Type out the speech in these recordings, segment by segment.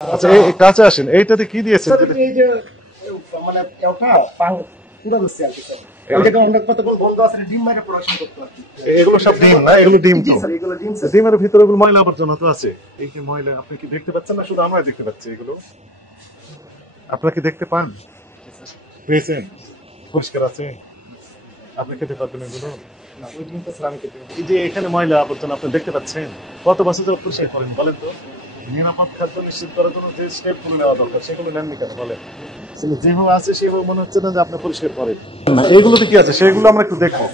আচ্ছা এই কাছে আসেন, এইটাতে কি দিয়েছেন? এই যে মানে ওটা পুরো দিচ্ছে আর কি স্যার। ওইটাকে অনেক কতগুলো বন্ধ আছে ডিম মেরে প্রোডাকশন করতে পারছি। এগুলো সব ডিম না? এগুলো ডিম জি তো? স্যার, এগুলো ডিম স্যার। ডিমের ভিতরে এগুলো ময়লা আবর্জনা তো আছে। এই যে ময়লা আপনি কি দেখতে পাচ্ছেন না? শুধু আমরা দেখতে পাচ্ছি এগুলো। আপনারা কি দেখতে পান? পেয়েছেন? পরিষ্কার আছে? আপনি খেতে পারবেন এগুলো? না, ওই ডিম তো স্যার আমি খেতে পারি। এই যে এখানে ময়লা আবর্জনা আপনি দেখতে পাচ্ছেন, কত বছর ধরে পরিষ্কার করেন বলেন তো? নিরাপদ খাদ্য নিশ্চিত করার জন্য যে স্টেপ গুলো নেওয়া দরকার সেগুলো নেননি কেন বলেন? যেভাবে আছে সেভাবে মনে হচ্ছে না যে আপনি পরিষ্কার করেন। না, এইগুলোতে কি আছে সেগুলো আমরা একটু দেখবো।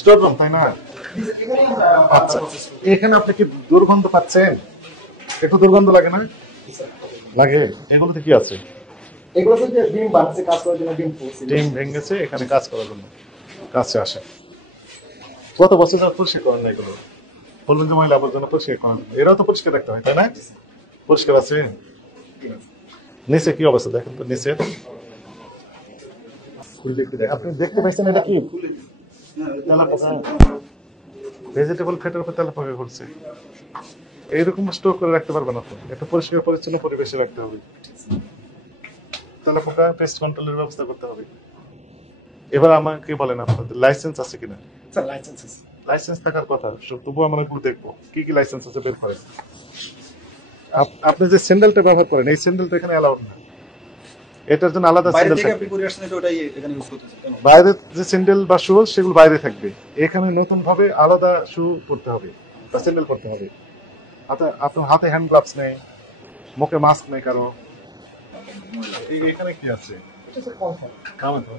স্টোর রুম তাই না? আচ্ছা, এখানে আপনি কি দুর্গন্ধ পাচ্ছেন? একটু দুর্গন্ধ লাগে না? লাগে। এগুলোতে কি আছে? এগুলো তো যে ডিম বাড়ছে কাজ করার জন্য ডিম ফুটছে। ডিম ভেঙেছে এখানে কাজ করার জন্য, কাছে আসে। কত বছর ধরে পরিষ্কার করেন না এগুলো? বলবেন যে ময়লা আবর্জনা পরিষ্কার করেন, এরাও তো পরিষ্কার রাখতে হয় তাই না? পরিষ্কার আছে? নিচে কি অবস্থা দেখেন তো নিচে। আপনি দেখতে পাচ্ছেন এটা কি? তেলাপোকা, ভেজিটেবল ফ্যাটের উপর তেলাপোকা করছে। এইরকম স্টোর করে রাখতে পারবেন না তো, একটা পরিষ্কার পরিচ্ছন্ন পরিবেশে রাখতে হবে। তেলাপোকা পেস্ট কন্ট্রোলের ব্যবস্থা করতে হবে। এবার আমাকে বলেন আপনাদের লাইসেন্স আছে কিনা? স্যার লাইসেন্স আছে। লাইসেন্স থাকার কথা, তবুও আমরা একটু দেখবো কি কি লাইসেন্স আছে বের করেন। আপনি যে স্যান্ডেলটা ব্যবহার করেন এই স্যান্ডেলটা এখানে অ্যালাউড না, এটার জন্য আলাদা বাইরে স্যান্ডেল থেকে থাকবে। আপনি করে আসছেন, এটা ওটাই এখানে ইউজ করতেছেন কেন? বাইরে যে স্যান্ডেল বা শু সেগুলো বাইরে থাকবে, এখানে নতুন ভাবে আলাদা শু পরতে হবে বা স্যান্ডেল পরতে হবে। আপনার হাতে হ্যান্ড গ্লাভস নেই, মুখে মাস্ক নেই কারো। এখানে কি আছে?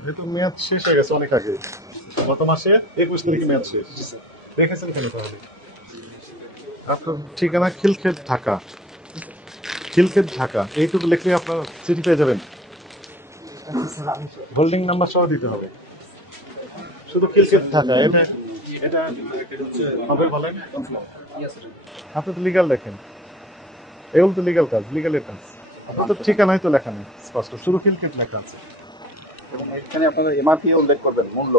যেহেতু মেয়াদ শেষ হয়ে গেছে অনেক আগে, গত মাসে 21 তারিখে মেয়াদ শেষ। দেখেছেন কেন তাহলে? আপনার ঠিকানা খিলক্ষেত ঢাকা, খিলক্ষেত ঢাকা এইটুকু লিখলে আপনার চিঠি পেয়ে যাবেন। হোল্ডিং নাম্বার সহ দিতে হবে। শুধু খিলক্ষেত ঢাকা, এটা এটা হবে বলেন? আপনি তো লিগাল দেখেন, এগুলো তো লিগাল কাজ, লিগালের কাজ। আপনার তো ঠিকানাই তো লেখা নেই স্পষ্ট, শুধু খিলক্ষেত লেখা আছে। এবং এখানে আপনারা এমআরপি উল্লেখ করবেন, মূল্য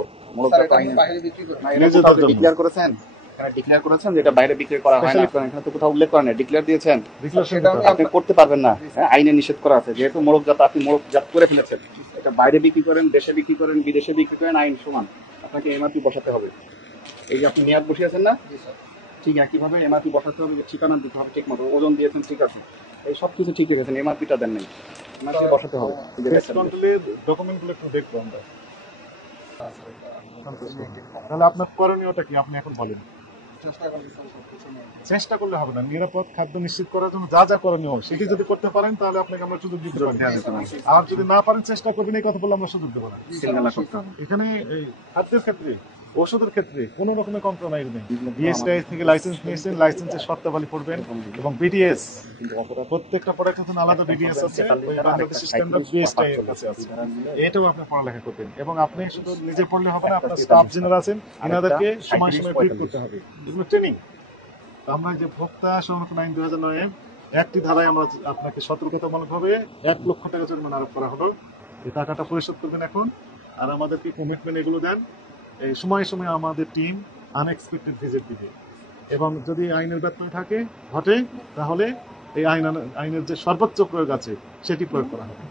স্যার এটা আমি বাইরে বিক্রি করি। না, এটা কোথাও ডিক্লেয়ার করেছেন? এখানে ডিক্লেয়ার করেছেন যে এটা বাইরে বিক্রি করা হয় না, আপনারা এখানে তো কোথাও উল্লেখ করেন না, ডিক্লেয়ার দিয়েছেন? ডিক্লারেশন আপনি করতে পারবেন না, আইনে নিষেধ করা আছে। যেহেতু মোড়কজাত, আপনি মোড়কজাত করে ফেলেছেন, এটা বাইরে বিক্রি করেন, দেশে বিক্রি করেন, বিদেশে বিক্রি করেন, আইন সমান। আপনাকে এমআরপি বসাতে হবে। এই যে আপনি মেয়াদ বসিয়েছেন না, ঠিক একইভাবে এমআরপি বসাতে হবে, ঠিকানা দিতে হবে ঠিক মতো, ওজন দিয়েছেন ঠিক আছে, এই সব কিছু ঠিক রেখেছেন, এমআরপিটা দেন নাই, এমআরপি বসাতে হবে। কন্ট্রোলের ডকুমেন্টগুলো একটু দেখবো আমরা। তাহলে আপনার করণীয়টা কি আপনি এখন বলেন? চেষ্টা করলে হবে না, নিরাপদ খাদ্য নিশ্চিত করার জন্য যা যা করণীয় সেটি যদি করতে পারেন তাহলে আপনাকে আমরা সুযোগ দিতে পারি। আর যদি না পারেন চেষ্টা করবেন এই কথা বলে আমরা সুযোগ দেবো না। এখানে এই খাদ্যের ক্ষেত্রে, ওষুধের ক্ষেত্রে কোনো রকমের কম্প্রোমাইজ নেই। বিএসটিআই থেকে লাইসেন্স নিয়েছেন, লাইসেন্সের শর্তাবলী পড়বেন এবং বিডিএস, প্রত্যেকটা প্রোডাক্টের জন্য আলাদা বিডিএস আছে, ওই বাংলাদেশ স্ট্যান্ডার্ড বিএসটিআই এর কাছে আছে। এটাও আপনি পড়ালেখা করবেন এবং আপনি শুধু নিজে পড়লে হবে না, আপনার স্টাফ যারা আছেন এনাদেরকে সময় সময় ব্রিফ করতে হবে। এগুলো ট্রেনিং। আমরা যে ভোক্তা সংরক্ষণ আইন 2009 একটি ধারায় আমরা আপনাকে সতর্কতামূলকভাবে 1 লক্ষ টাকা জরিমানা আরোপ করা হলো। এই টাকাটা পরিশোধ করবেন এখন, আর আমাদেরকে কমিটমেন্ট এগুলো দেন। এই সময়ে সময়ে আমাদের টিম আনএক্সপেক্টেড ভিজিট দিবে এবং যদি আইনের ব্যত্যয় ঘটে তাহলে এই আইনের যে সর্বোচ্চ প্রয়োগ আছে সেটি প্রয়োগ করা হবে।